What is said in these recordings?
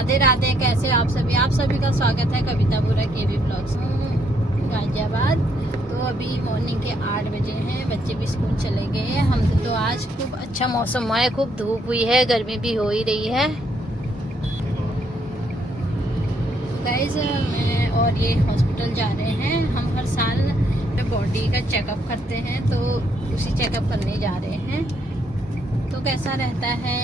राधे राधे। कैसे आप सभी का स्वागत है कविता बोरा केवी ब्लॉग्स गाजियाबाद। तो अभी मॉर्निंग के 8 बजे हैं, बच्चे भी स्कूल चले गए हैं। हम तो आज खूब अच्छा मौसम हुआ है, खूब धूप हुई है, गर्मी भी हो ही रही है गाइस। और ये हॉस्पिटल जा रहे हैं। हम हर साल बॉडी का चेकअप करते हैं, तो उसी चेकअप करने जा रहे हैं। तो कैसा रहता है,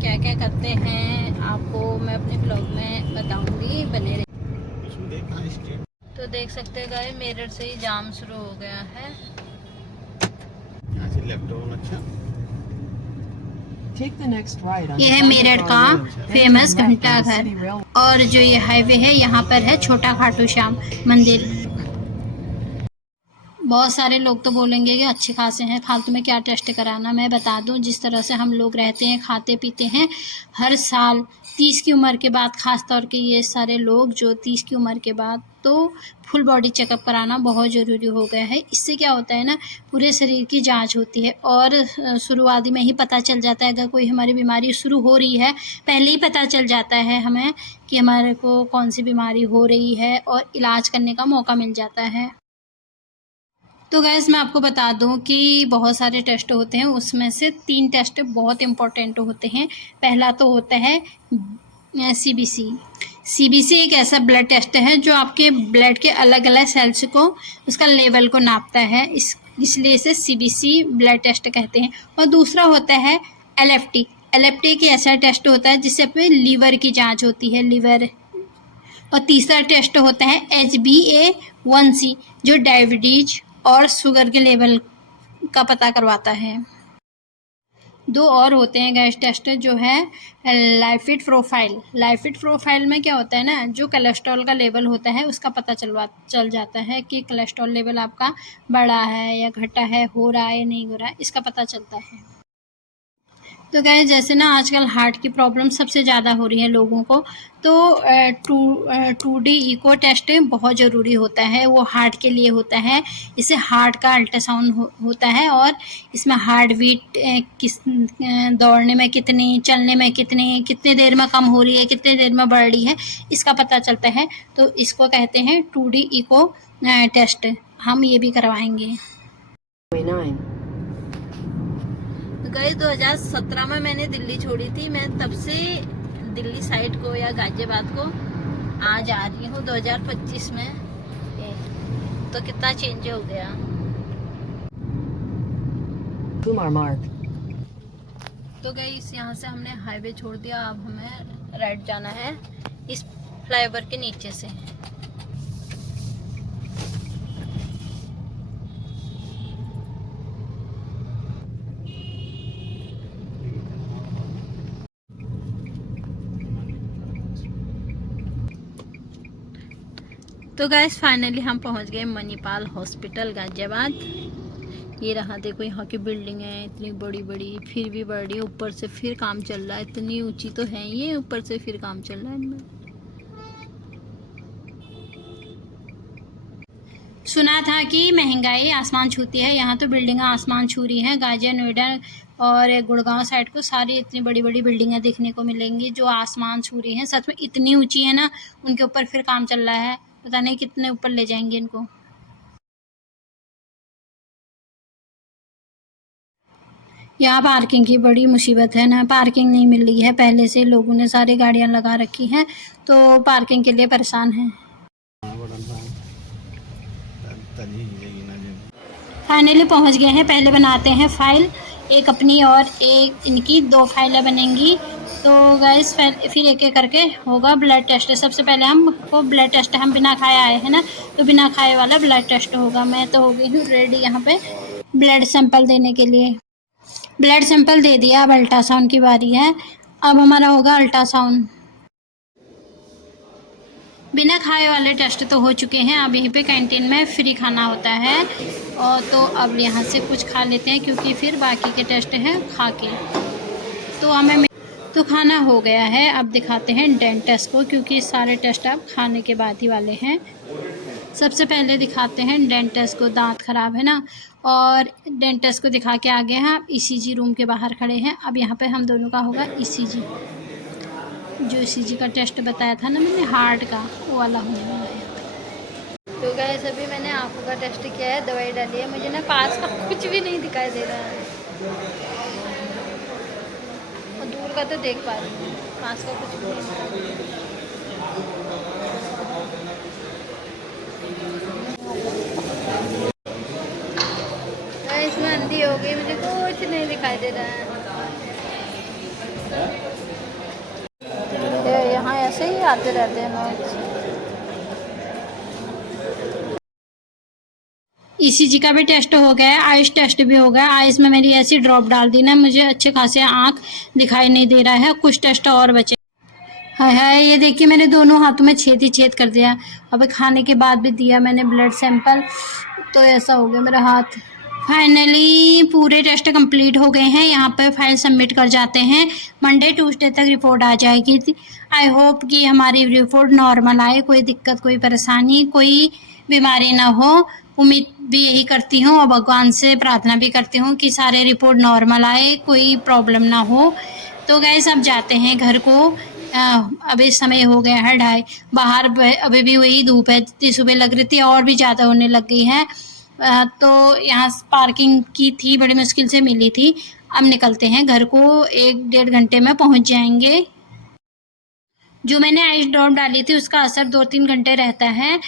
क्या क्या करते हैं, आपको मैं अपने ब्लॉग में बताऊंगी, बने रहे। तो देख सकते हैं गाइस, मिरर से ही जाम शुरू हो गया है। यह है मेरठ का फेमस घंटा घर, और जो ये हाईवे है यहाँ पर है छोटा खाटू श्याम मंदिर। बहुत सारे लोग तो बोलेंगे कि अच्छे खासे हैं, फालतू में क्या टेस्ट कराना। मैं बता दूं, जिस तरह से हम लोग रहते हैं, खाते पीते हैं, हर साल 30 की उम्र के बाद, ख़ास तौर के ये सारे लोग जो 30 की उम्र के बाद, तो फुल बॉडी चेकअप कराना बहुत ज़रूरी हो गया है। इससे क्या होता है ना, पूरे शरीर की जांच होती है और शुरुआती में ही पता चल जाता है। अगर कोई हमारी बीमारी शुरू हो रही है, पहले ही पता चल जाता है हमें कि हमारे को कौन सी बीमारी हो रही है, और इलाज करने का मौका मिल जाता है। तो गैस मैं आपको बता दूं कि बहुत सारे टेस्ट होते हैं, उसमें से 3 टेस्ट बहुत इम्पोर्टेंट होते हैं। पहला तो होता है सीबीसी। सीबीसी एक ऐसा ब्लड टेस्ट है जो आपके ब्लड के अलग अलग सेल्स को, उसका लेवल को नापता है, इसलिए इसे सीबीसी ब्लड टेस्ट कहते हैं। और दूसरा होता है एलएफटी। एलएफटी एक ऐसा टेस्ट होता है जिससे अपने लीवर की जाँच होती है, लीवर। और तीसरा टेस्ट होता है HbA1c, जो डायबिटीज और शुगर के लेवल का पता करवाता है। 2 और होते हैं गैस टेस्ट, जो है लाइपिड प्रोफाइल। लाइपिड प्रोफाइल में क्या होता है ना, जो कोलेस्ट्रॉल का लेवल होता है उसका पता चल जाता है कि कोलेस्ट्रॉल लेवल आपका बढ़ा है या घटा है, हो रहा है या नहीं हो रहा है, इसका पता चलता है। तो गाइस, जैसे ना आजकल हार्ट की प्रॉब्लम सबसे ज़्यादा हो रही है लोगों को, तो 2D इको टेस्ट बहुत ज़रूरी होता है। वो हार्ट के लिए होता है। इससे हार्ट का अल्ट्रासाउंड होता है, और इसमें हार्ट बीट किस दौड़ने में कितनी, चलने में कितनी, कितने देर में कम हो रही है, कितने देर में बढ़ रही है, इसका पता चलता है। तो इसको कहते हैं 2D इको टेस्ट। हम ये भी करवाएंगे। गई 2017 में मैंने दिल्ली छोड़ी थी। मैं तब से दिल्ली साइड को या गाजियाबाद को आ जा रही हूँ 2025 में। तो कितना चेंज हो गया। कुमार मार्ग। तो गई यहाँ से हमने हाईवे छोड़ दिया, अब हमें राइट जाना है इस फ्लाईओवर के नीचे से। तो गैस फाइनली हम पहुंच गए मणिपाल हॉस्पिटल गाजियाबाद। ये रहा, देखो यहाँ की बिल्डिंग है इतनी बड़ी बड़ी, फिर भी बढ़ रही है। ऊपर से फिर काम चल रहा है, इतनी ऊंची तो है ये, ऊपर से फिर काम चल रहा है इनमें। सुना था कि महंगाई आसमान छूती है, यहाँ तो बिल्डिंग आसमान छू रही हैं। गाजिया, नोएडा और गुड़गांव साइड को सारी इतनी बड़ी बड़ी बिल्डिंगें देखने को मिलेंगी जो आसमान छू रही हैं। सच में इतनी ऊंची है ना, उनके ऊपर फिर काम चल रहा है, पता नहीं कितने ऊपर ले जाएंगे इनको। यहाँ पार्किंग की बड़ी मुसीबत है ना, पार्किंग नहीं मिल रही है। पहले से लोगों ने सारी गाड़ियाँ लगा रखी हैं, तो पार्किंग के लिए परेशान हैं। फाइनली पहुँच गए हैं। पहले बनाते हैं फाइल, एक अपनी और एक इनकी, 2 फाइलें बनेंगी। तो गैस फिर एक एक करके होगा ब्लड टेस्ट। सबसे पहले हमको ब्लड टेस्ट, हम बिना खाए आए हैं ना, तो बिना खाए वाला ब्लड टेस्ट होगा। मैं तो हो गई हूँ रेडी यहाँ पे ब्लड सैंपल देने के लिए। ब्लड सैंपल दे दिया, अब अल्ट्रासाउंड की बारी है। अब हमारा होगा अल्ट्रासाउंड। बिना खाए वाले टेस्ट तो हो चुके हैं। अब यहीं पे कैंटीन में फ्री खाना होता है, और तो अब यहाँ से कुछ खा लेते हैं, क्योंकि फिर बाकी के टेस्ट हैं खा के। तो हमें तो खाना हो गया है। अब दिखाते हैं डेंटिस्ट को, क्योंकि सारे टेस्ट अब खाने के बाद ही वाले हैं। सबसे पहले दिखाते हैं डेंटिस्ट को, दांत ख़राब है ना, और डेंटिस्ट को दिखा के आ गए हैं। आप ECG रूम के बाहर खड़े हैं। अब यहाँ पे हम दोनों का होगा ECG। जो ECG का टेस्ट बताया था ना मैंने हार्ट का, वो वाला होने वाला है। तो गाइस अभी मैंने आँखों का टेस्ट किया है, दवाई डाली है, मुझे ना पास का कुछ भी नहीं दिखाई दे रहा है और दूर का तो देख पा रही हूँ, पास का कुछ भी नहीं दिखाई दे रहा। इसमें अंधी हो गई, मुझे कुछ नहीं दिखाई दे रहा है। यहाँ ऐसे ही आते रहते हैं लोग। ECG का भी टेस्ट हो गया है, आइस टेस्ट भी हो गया। आइस में मेरी ऐसी ड्रॉप डाल दी ना, मुझे अच्छे खासे आँख दिखाई नहीं दे रहा है। कुछ टेस्ट और बचे। हाय हाय, ये देखिए मैंने दोनों हाथों में छेद ही छेद कर दिया। अभी खाने के बाद भी दिया मैंने ब्लड सैंपल, तो ऐसा हो गया मेरा हाथ। फाइनली पूरे टेस्ट कंप्लीट हो गए हैं। यहाँ पे फाइल सबमिट कर जाते हैं, मंडे ट्यूसडे तक रिपोर्ट आ जाएगी। आई होप कि हमारी रिपोर्ट नॉर्मल आए, कोई दिक्कत कोई परेशानी कोई बीमारी ना हो। उम्मीद भी यही करती हूँ और भगवान से प्रार्थना भी करती हूँ कि सारे रिपोर्ट नॉर्मल आए, कोई प्रॉब्लम ना हो। तो गाइस अब जाते हैं घर को। अभी समय हो गया है 2:30, बाहर अभी भी वही धूप है जितनी सुबह लग रही थी और भी ज़्यादा होने लग गई है। तो यहाँ पार्किंग की थी, बड़ी मुश्किल से मिली थी। अब निकलते हैं घर को, 1-1.5 घंटे में पहुँच जाएंगे। जो मैंने आइस ड्रॉप डाली थी उसका असर 2-3 घंटे रहता है,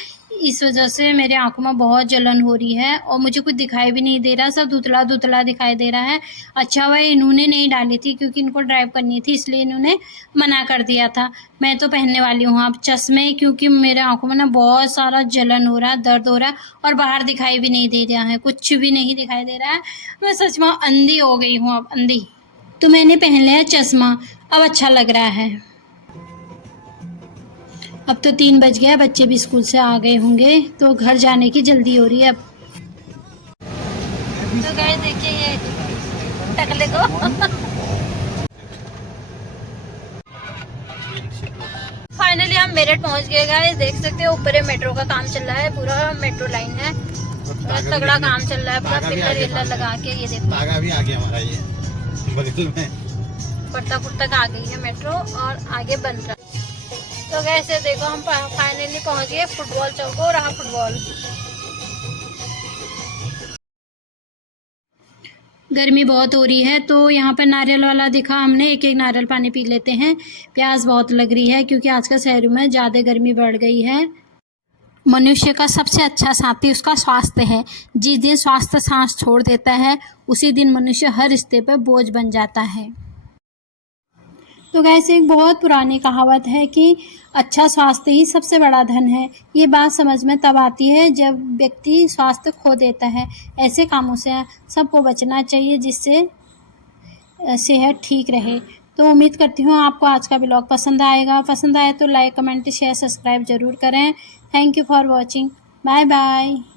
इस वजह से मेरे आँखों में बहुत जलन हो रही है और मुझे कुछ दिखाई भी नहीं दे रहा, सब धुतला धुतला दिखाई दे रहा है। अच्छा हुआ इन्होंने नहीं डाली थी क्योंकि इनको ड्राइव करनी थी, इसलिए इन्होंने मना कर दिया था। मैं तो पहनने वाली हूँ अब चश्मे, क्योंकि मेरे आँखों में ना बहुत सारा जलन हो रहा है, दर्द हो रहा है और बाहर दिखाई भी नहीं दे रहा है, कुछ भी नहीं दिखाई दे रहा है। मैं सच में अंधी हो गई हूँ, अब अंधी। तो मैंने पहन लिया चश्मा, अब अच्छा लग रहा है। अब तो 3 बज गया, बच्चे भी स्कूल से आ गए होंगे, तो घर जाने की जल्दी हो रही है अब। तो गाइस देखिए ये टकले को फाइनली हम मेरठ पहुंच गए गाइस। देख सकते हो ऊपर मेट्रो का काम चल रहा है, पूरा मेट्रो लाइन है, तगड़ा काम चल रहा है, पूरा पिलर विलर लगा के। ये देखो तागा भी आ गया हमारा, ये बगल में पट्टा तक आ गई है मेट्रो और आगे बन रहा है। तो कैसे देखो हम फाइनली पहुंच गए फुटबॉल चौक, हो रहा फुटबॉल। गर्मी बहुत हो रही है तो यहाँ पर नारियल वाला दिखा, हमने एक नारियल पानी पी लेते हैं। प्यास बहुत लग रही है क्योंकि आजकल शहरों में ज़्यादा गर्मी बढ़ गई है। मनुष्य का सबसे अच्छा साथी उसका स्वास्थ्य है। जिस दिन स्वास्थ्य सांस छोड़ देता है उसी दिन मनुष्य हर रिश्ते पर बोझ बन जाता है। तो वैसे एक बहुत पुरानी कहावत है कि अच्छा स्वास्थ्य ही सबसे बड़ा धन है। ये बात समझ में तब आती है जब व्यक्ति स्वास्थ्य खो देता है। ऐसे कामों से सबको बचना चाहिए जिससे सेहत ठीक रहे। तो उम्मीद करती हूँ आपको आज का ब्लॉग पसंद आएगा। पसंद आए तो लाइक कमेंट शेयर सब्सक्राइब ज़रूर करें। Thank you for watching. Bye bye.